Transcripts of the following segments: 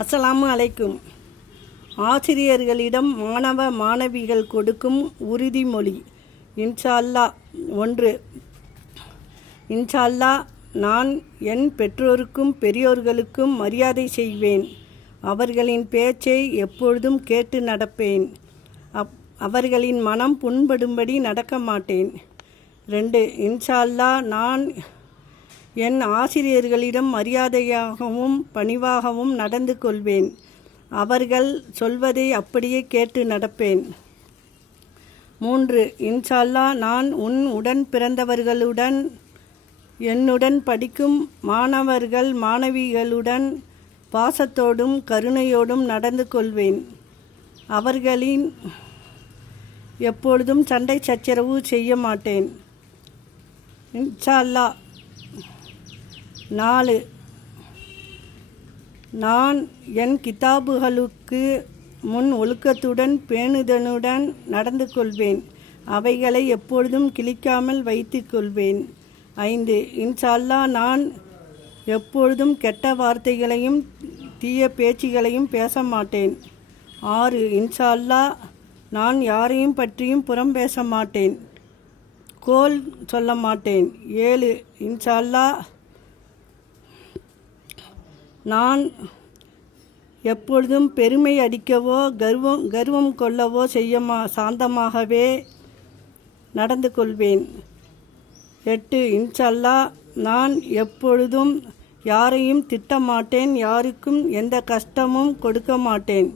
அஸ்ஸலாமு அலைக்கும். ஆசிரியர்களிடம் மாணவ மாணவிகள் கொடுக்கும் உறுதிமொழி. இன்ஷா அல்லாஹ். 1. இன்ஷா அல்லாஹ், நான் என் பெற்றோருக்கும் பெரியோர்களுக்கும் மரியாதை செய்வேன். அவர்களின் பேச்சை எப்பொழுதும் கேட்டு நடப்பேன். அவர்களின் மனம் புண்படும்படி நடக்க மாட்டேன். 2. இன்ஷா அல்லாஹ், நான் என் ஆசிரியர்களிடம் மரியாதையாகவும் பணிவாகவும் நடந்து கொள்வேன். அவர்கள் சொல்வதை அப்படியே கேட்டு நடப்பேன். 3. இன்ஷா அல்லாஹ், நான் உடன் பிறந்தவர்களுடன், என்னுடன் படிக்கும் மாணவர்கள் மாணவிகளுடன் பாசத்தோடும் கருணையோடும் நடந்து கொள்வேன். அவர்களின் எப்பொழுதும் சண்டை சச்சரவு செய்ய மாட்டேன். இன்ஷா அல்லாஹ். 4. நான் என் கிதாபுகளுக்கு முன் ஒழுக்கத்துடன் பேணுதலுடன் நடந்து கொள்வேன். அவைகளை எப்பொழுதும் கிழிக்காமல் வைத்து கொள்வேன். 5. இன்ஷா அல்லாஹ், நான் எப்பொழுதும் கெட்ட வார்த்தைகளையும் தீய பேச்சுகளையும் பேச மாட்டேன். 6. இன்ஷா அல்லாஹ், நான் யாரையும் பற்றியும் புறம் பேச மாட்டேன், கோல் சொல்ல மாட்டேன். 7. இன்ஷா அல்லாஹ், நான் எப்பொழுதும் பெருமை அடிக்கவோ கர்வம் கொள்ளவோ சாந்தமாகவே நடந்து கொள்வேன். 8. இன்ஷா அல்லாஹ், நான் எப்பொழுதும் யாரையும் திட்டமாட்டேன், யாருக்கும் எந்த கஷ்டமும் கொடுக்க மாட்டேன்,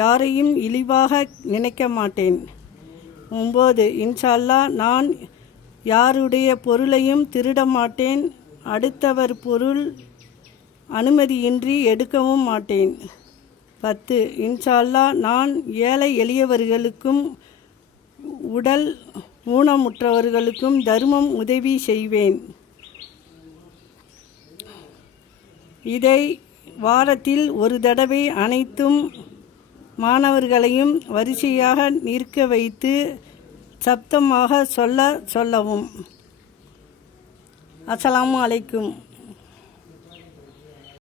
யாரையும் இழிவாக நினைக்க மாட்டேன். 9. இன்ஷா அல்லாஹ், நான் யாருடைய பொருளையும் திருட மாட்டேன், அடுத்தவர் பொருள் அனுமதியின்றி எடுக்கவும் மாட்டேன். 10. இன்ஷா அல்லாஹ், நான் ஏழை எளியவர்களுக்கும் உடல் ஊனமுற்றவர்களுக்கும் தர்மம் உதவி செய்வேன். இதை வாரத்தில் ஒரு தடவை அனைத்தும் மாணவர்களையும் வரிசையாக நிற்க வைத்து சப்தமாக சொல்லவும். அஸ்ஸலாமு அலைக்கும்.